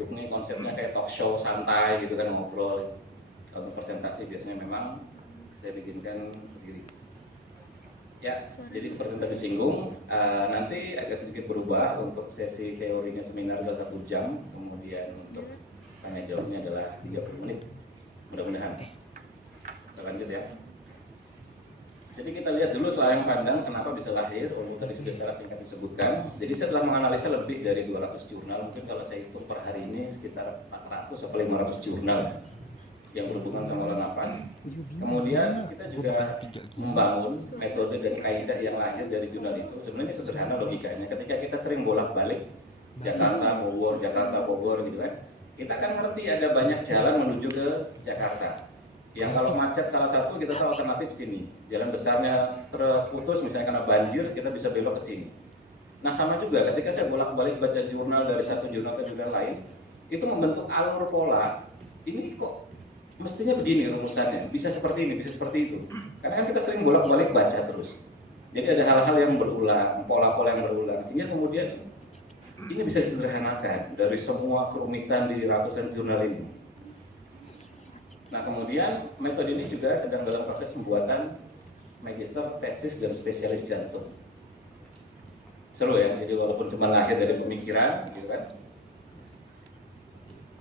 duduk nih konsepnya kayak talk show santai gitu kan, ngobrol. Untuk presentasi biasanya memang saya bikinkan sendiri. Ya, jadi seperti yang tadi singgung, nanti agak sedikit berubah. Untuk sesi teorinya seminar adalah 1 jam, kemudian untuk tanya jawabnya adalah 30 menit. Mudah-mudahan. Kita lanjut ya. Jadi kita lihat dulu selayang pandang kenapa bisa lahir. Tadi sudah secara singkat disebutkan. Jadi saya telah menganalisa lebih dari 200 jurnal, mungkin kalau saya hitung per hari ini sekitar 400 atau 500 jurnal yang berhubungan sama olah nafas. Kemudian kita juga membangun metode dan kaidah yang lahir dari jurnal itu. Sebenarnya sederhana logikanya. Ketika kita sering bolak-balik Jakarta Bogor gitu kan, kita kan ngerti ada banyak jalan menuju ke Jakarta. Yang kalau macet salah satu kita tahu alternatif sini. Jalan besarnya terputus misalnya karena banjir, kita bisa belok ke sini. Nah sama juga ketika saya bolak-balik baca jurnal dari satu jurnal ke jurnal lain, itu membentuk alur pola. Ini kok mestinya begini rumusannya, bisa seperti ini, bisa seperti itu. Karena kan kita sering bolak-balik baca terus. Jadi ada hal-hal yang berulang, pola-pola yang berulang, sehingga kemudian ini bisa disederhanakan dari semua kerumitan di ratusan jurnal ini. Nah kemudian metode ini juga sedang dalam proses pembuatan magister, tesis, dan spesialis jantung. Seru ya, jadi walaupun cuma lahir dari pemikiran gitu kan,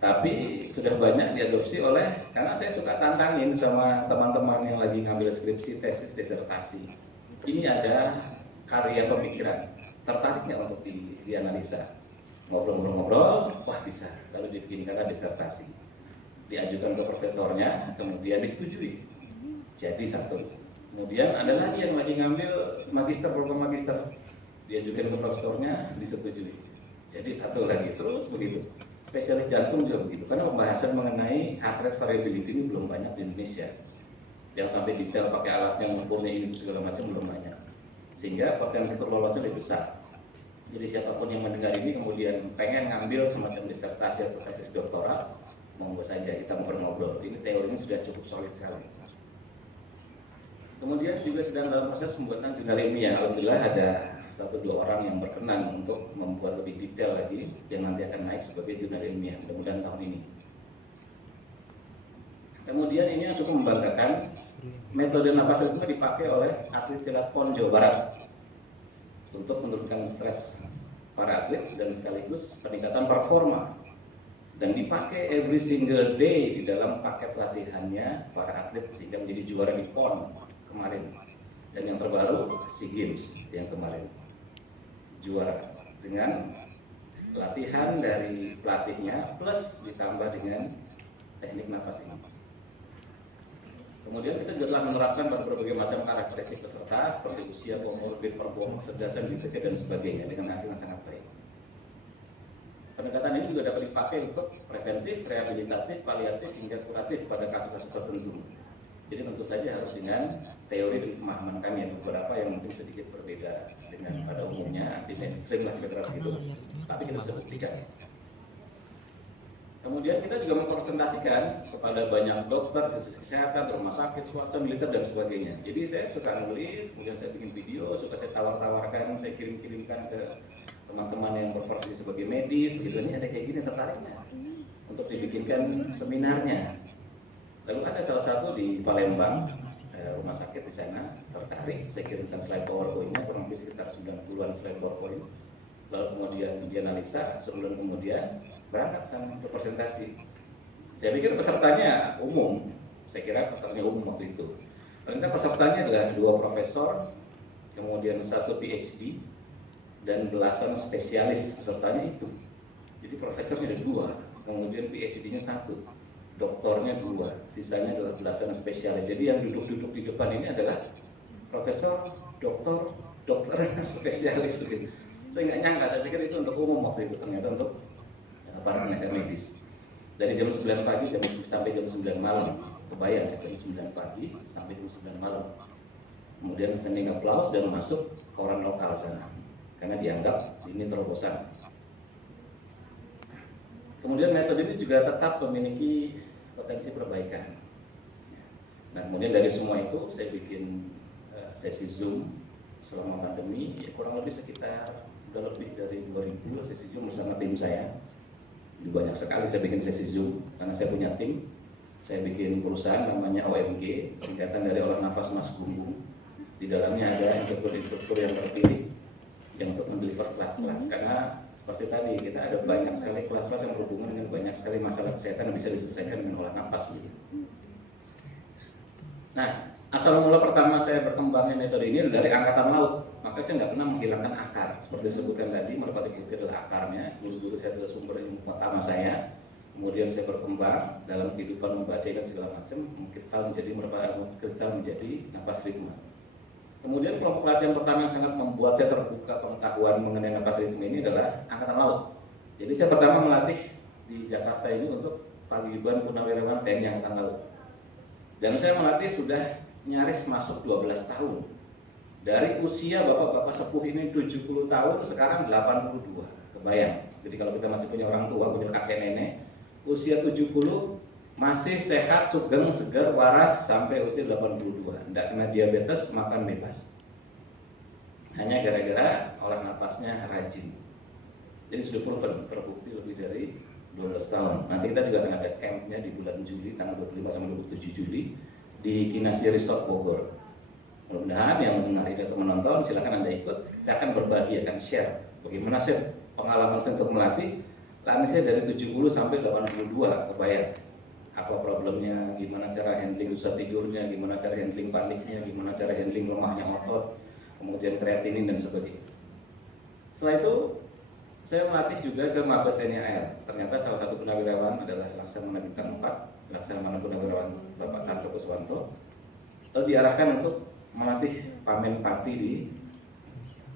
tapi sudah banyak diadopsi oleh, karena saya suka tantangin sama teman-teman yang lagi ngambil skripsi, tesis, disertasi. Ini ada karya pemikiran, tertarik nggak untuk dianalisa? Ngobrol-ngobrol, wah bisa, lalu dibikinkan disertasi. Diajukan ke profesornya, kemudian disetujui. Jadi satu. Kemudian ada lagi yang lagi ngambil magister, program magister. Diajukan ke profesornya, disetujui. Jadi satu lagi, terus begitu. Spesialis jantung juga begitu, karena pembahasan mengenai heart rate variability ini belum banyak di Indonesia. Yang sampai detail pakai alat yang mengukurnya ini segala macam belum banyak, sehingga potensi terlolosnya lebih besar. Jadi siapapun yang mendengar ini kemudian pengen ngambil semacam disertasi atau tesis doktoral, monggo saja kita ngobrol-ngobrol. Ini teorinya sudah cukup solid sekali. Kemudian juga sedang dalam proses pembuatan jurnal ilmiah. Alhamdulillah ada 1-2 orang yang berkenan untuk membuat lebih detail lagi yang nanti akan naik sebagai jurnal ilmiah, mudah-mudahan tahun ini. Kemudian ini yang cukup membanggakan, metode napas ritme dipakai oleh atlet silat PON Jawa Barat untuk menurunkan stres para atlet dan sekaligus peningkatan performa, dan dipakai every single day di dalam paket latihannya para atlet sehingga menjadi juara di PON kemarin, dan yang terbaru SEA Games yang kemarin juara dengan latihan dari pelatihnya plus ditambah dengan teknik nafas ini. Kemudian kita juga telah menerapkan berbagai macam karakteristik peserta seperti usia, komorbid, performa, kecerdasan, BPK dan sebagainya dengan hasil yang sangat baik. Pendekatan ini juga dapat dipakai untuk preventif, rehabilitatif, paliatif hingga kuratif pada kasus-kasus tertentu. Jadi tentu saja harus dengan teori dan pemahaman kami yang beberapa yang mungkin sedikit berbeda dengan pada umumnya, artinya ekstrim lah kira-kira begitu, tapi kita bisa buktikan. Kemudian kita juga mempresentasikan kepada banyak dokter, institusi kesehatan, rumah sakit, swasta, militer dan sebagainya. Jadi saya suka nulis, kemudian saya bikin video, suka saya tawar-tawarkan, saya kirim-kirimkan ke teman-teman yang berprofesi sebagai medis, gitu. Ini ada kayak gini, tertariknya untuk dibikinkan seminarnya. Lalu ada salah satu di Palembang, rumah sakit di sana tertarik, saya kirimkan slide PowerPoint-nya, kurang lebih sekitar 90-an slide PowerPoint. Lalu kemudian dianalisa, sebulan kemudian berangkat sana untuk presentasi. Saya pikir pesertanya umum, saya kira pesertanya umum waktu itu. Ternyata pesertanya adalah 2 profesor, kemudian 1 PhD, dan belasan spesialis pesertanya itu. Jadi profesornya ada 2, kemudian PhD-nya 1. Doktornya 2, sisanya adalah belasan spesialis. Jadi yang duduk-duduk di depan ini adalah profesor, dokter, spesialis gitu. Saya nggak nyangka, saya pikir itu untuk umum waktu itu, ternyata untuk para tenaga medis. Dari jam 9 pagi sampai jam 9 malam, kebayang ya, jam 9 pagi sampai jam 9 malam. Kemudian standing applause dan masuk koran lokal sana, karena dianggap ini terobosan. Kemudian metode ini juga tetap memiliki potensi perbaikan. Nah kemudian dari semua itu saya bikin sesi Zoom selama pandemi, ya kurang lebih sekitar udah lebih dari 2000 sesi Zoom bersama tim saya. Banyak sekali saya bikin sesi Zoom karena saya punya tim. Saya bikin perusahaan namanya OMG, singkatan dari olah nafas Mas Gunggung. Di dalamnya ada instruktur-instruktur yang terpilih yang untuk mendeliver kelas-kelas. Karena seperti tadi kita ada banyak sekali kelas-kelas yang berhubungan dengan banyak sekali masalah kesehatan yang bisa diselesaikan dengan olah nafas. Nah, asal mula pertama saya berkembangnya metode ini dari angkatan laut. Maka saya nggak pernah menghilangkan akar. Seperti disebutkan tadi, merpati putih adalah akarnya. Guru-guru saya adalah sumber ilmu pertama saya. Kemudian saya berkembang dalam kehidupan membaca dan segala macam, kristal menjadi nafas ritme. Kemudian kelompok latihan pertama yang sangat membuat saya terbuka pengetahuan mengenai nafas ritme ini adalah angkatan laut. Jadi saya pertama melatih di Jakarta ini untuk paguyuban purnawirawan TNI Angkatan Laut. Dan saya melatih sudah nyaris masuk 12 tahun. Dari usia bapak-bapak sepuh ini 70 tahun, sekarang 82. Kebayang. Jadi kalau kita masih punya orang tua, punya kakek nenek, usia 70 masih sehat, sugeng, segar, waras sampai usia 82. Tidak kena diabetes, makan bebas. Hanya gara-gara olah napasnya rajin. Jadi sudah proven, terbukti lebih dari 12 tahun. Nanti kita juga akan ada campnya di bulan Juli, tanggal 25 sampai 27 Juli di Kinasi Resort Bogor. Mudah-mudahan yang mendengar ini atau menonton, silakan Anda ikut. Saya akan berbagi, akan share bagaimana saya pengalaman saya untuk melatih. Lani saya dari 70 sampai 82, kebayang. Apa problemnya, gimana cara handling susah tidurnya, gimana cara handling paniknya, gimana cara handling lemahnya otot, kemudian kreatinin dan sebagainya. Setelah itu, saya melatih juga ke Mabes TNI AL. Ternyata salah satu purnawirawan adalah Laksamana Bintang 4, Laksamana Purnawirawan Bapak Tanto Kuswanto. Lalu diarahkan untuk melatih Pamen Pati di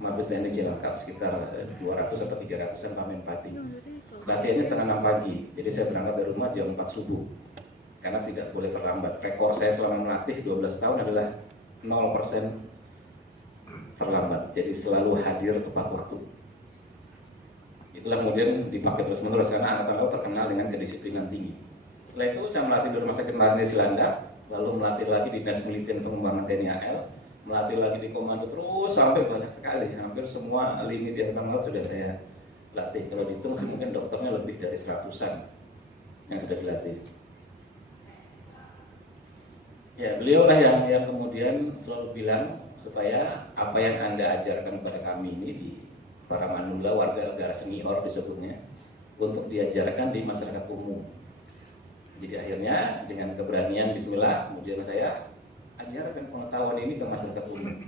Mabes TNI Cilacap, sekitar 200 atau 300-an Pamen Pati. Latihannya setengah 6 pagi, jadi saya berangkat dari rumah jam 4 subuh karena tidak boleh terlambat. Rekor saya selama melatih 12 tahun adalah 0% terlambat, jadi selalu hadir tepat waktu. Itulah kemudian dipakai terus-menerus karena Angkatan Laut terkenal dengan kedisiplinan tinggi. Setelah itu saya melatih di Rumah Sakit Marinir Cilandak, lalu melatih lagi di Dinas Penelitian Pengembangan TNI AL, melatih lagi di komando, terus sampai banyak sekali, hampir semua lini di Angkatan Laut sudah saya latih. Kalau dihitung mungkin dokternya lebih dari 100-an yang sudah dilatih. Ya, beliau lah yang kemudian selalu bilang supaya apa yang Anda ajarkan kepada kami ini di para manula, warga negara senior disebutnya, untuk diajarkan di masyarakat umum. Jadi akhirnya dengan keberanian Bismillah, kemudian saya ajarkan pengetahuan ini ke masyarakat umum.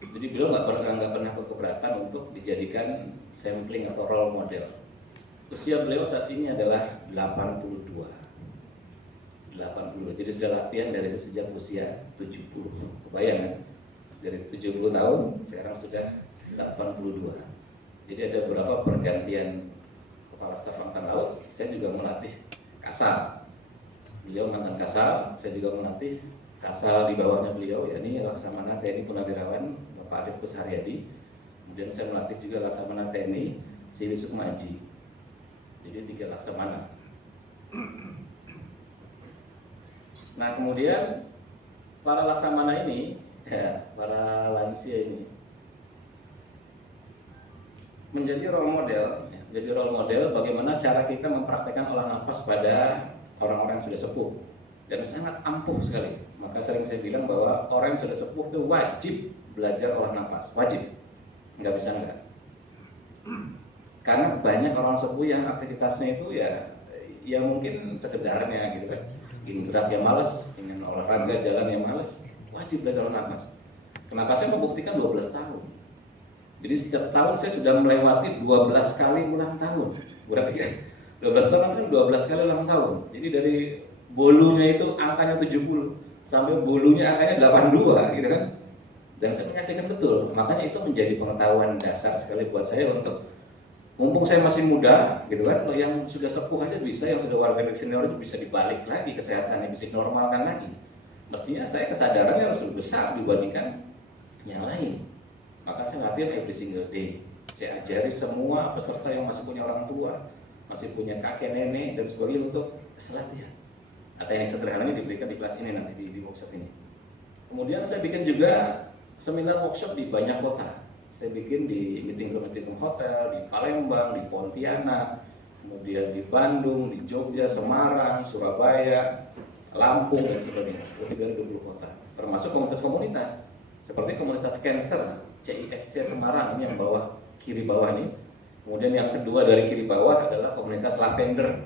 Jadi beliau nggak pernah keberatan untuk dijadikan sampling atau role model. Usia beliau saat ini adalah 82. Jadi sudah latihan dari sejak usia 70. Kebayang kan? Dari 70 tahun sekarang sudah 82. Jadi ada beberapa pergantian kepala staf Angkatan Laut. Saya juga melatih Kasal. Beliau mantan Kasal, saya juga melatih Kasal di bawahnya beliau, yakni Laksamana TNI Purnawirawan Bapak Adip Kusharyadi. Kemudian saya melatih juga Laksamana TNI Siwi Sukmaji. Jadi 3 laksamana. Nah kemudian para laksamana ini, para lansia ini menjadi role model, bagaimana cara kita mempraktekkan olah nafas pada orang-orang yang sudah sepuh dan sangat ampuh sekali. Maka sering saya bilang bahwa orang yang sudah sepuh itu wajib belajar olah nafas, wajib, nggak bisa enggak. Karena banyak orang sepuh yang aktivitasnya itu ya mungkin sekedarnya gitu kan, ingin gerak ya males, ingin olahraga jalan ya males, wajib belajar olah nafas. Kenapa saya membuktikan 12 tahun? Jadi setiap tahun saya sudah melewati 12 kali ulang tahun. Berarti kan 12 tahun itu 12 kali ulang tahun. Jadi dari bolunya itu angkanya 70 sampai bolunya angkanya 82 gitu kan. Dan saya menyaksikan betul. Makanya itu menjadi pengetahuan dasar sekali buat saya untuk mumpung saya masih muda gitu kan. Kalau yang sudah sepuh aja bisa, yang sudah warga negara senior itu bisa dibalik lagi kesehatannya, bisa dinormalkan lagi. Mestinya saya kesadarannya harus lebih besar dibandingkan yang lain. Maka saya latihan every single day. Saya ajari semua peserta yang masih punya orang tua, masih punya kakek nenek dan sebagainya untuk latihan. Atau yang sederhana ini diberikan di kelas ini nanti di workshop ini. Kemudian saya bikin juga seminar workshop di banyak kota. Saya bikin di meeting room hotel, di Palembang, di Pontianak, kemudian di Bandung, di Jogja, Semarang, Surabaya, Lampung, dan sebagainya, lebih dari 20 kota, termasuk komunitas-komunitas seperti komunitas Cancer, CISC Semarang, ini yang kiri bawah ini. Kemudian yang kedua dari kiri bawah adalah komunitas Lavender.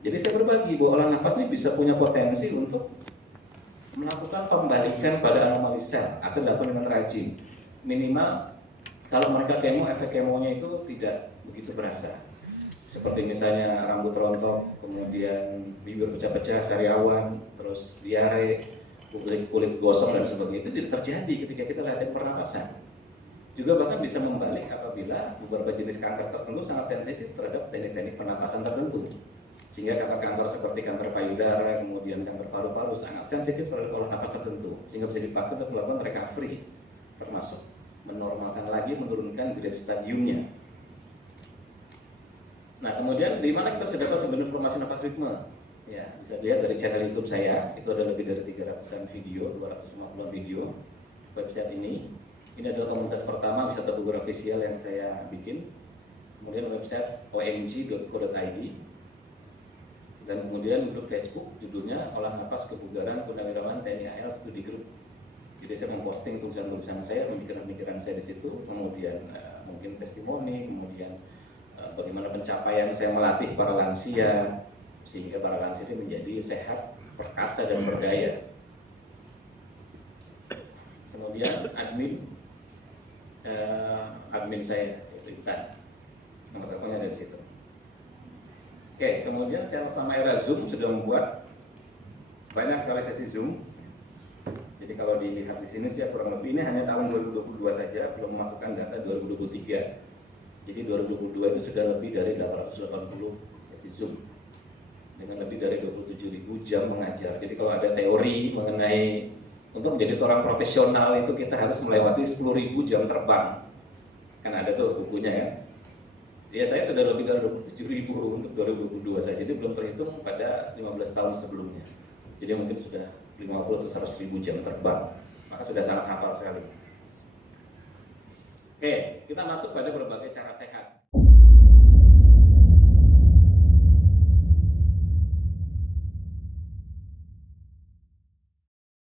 Jadi saya berbagi bahwa olah nafas ini bisa punya potensi untuk melakukan pembalikan pada anomali sel, asal dilakukan dengan rajin. Minimal kalau mereka kemo, efek kemonya itu tidak begitu berasa. Seperti misalnya rambut rontok, kemudian bibir pecah-pecah, sariawan, terus diare, kulit gosong dan sebagainya, itu tidak terjadi ketika kita latihan pernapasan. Juga bahkan bisa membalik apabila beberapa jenis kanker tertentu sangat sensitif terhadap teknik-teknik pernapasan tertentu. Sehingga kanker-kanker seperti kanker payudara, kemudian kanker paru-paru sangat sensitif terhadap olah napas tertentu, sehingga bisa dipakai untuk melakukan recovery, termasuk menormalkan lagi, menurunkan grade stadiumnya. Nah, kemudian di mana kita bisa dapat sumber informasi napas ritme? Ya, bisa dilihat dari channel YouTube saya, itu ada lebih dari 300-an video, 250-an video. Website ini adalah komunitas pertama wisata Bogor official yang saya bikin. Kemudian website omg.co.id, dan kemudian grup Facebook judulnya Olah Napas Kebugaran Purnawirawan TNI AL Studi Group. Jadi saya memposting tulisan-tulisan saya, pemikiran-pemikiran saya di situ, kemudian mungkin testimoni, kemudian bagaimana pencapaian saya melatih para lansia sehingga para lansia itu menjadi sehat, perkasa dan berdaya. Kemudian admin saya itu Ikan, nomor teleponnya dari situ. Oke, kemudian saya sama era Zoom sudah membuat banyak sekali sesi Zoom. Jadi kalau dilihat di sini sih kurang lebih ini hanya tahun 2022 saja, belum memasukkan data 2023. Jadi 2022 itu sudah lebih dari 880 sesi Zoom dengan lebih dari 27.000 jam mengajar. Jadi kalau ada teori mengenai untuk menjadi seorang profesional itu kita harus melewati 10.000 jam terbang. Kan ada tuh bukunya ya. Ya saya sudah lebih dari 27.000 untuk 2022 saja, jadi belum terhitung pada 15 tahun sebelumnya. Jadi mungkin sudah 50 atau 100.000 jam terbang, maka sudah sangat hafal sekali. Oke, kita masuk pada berbagai cara sehat.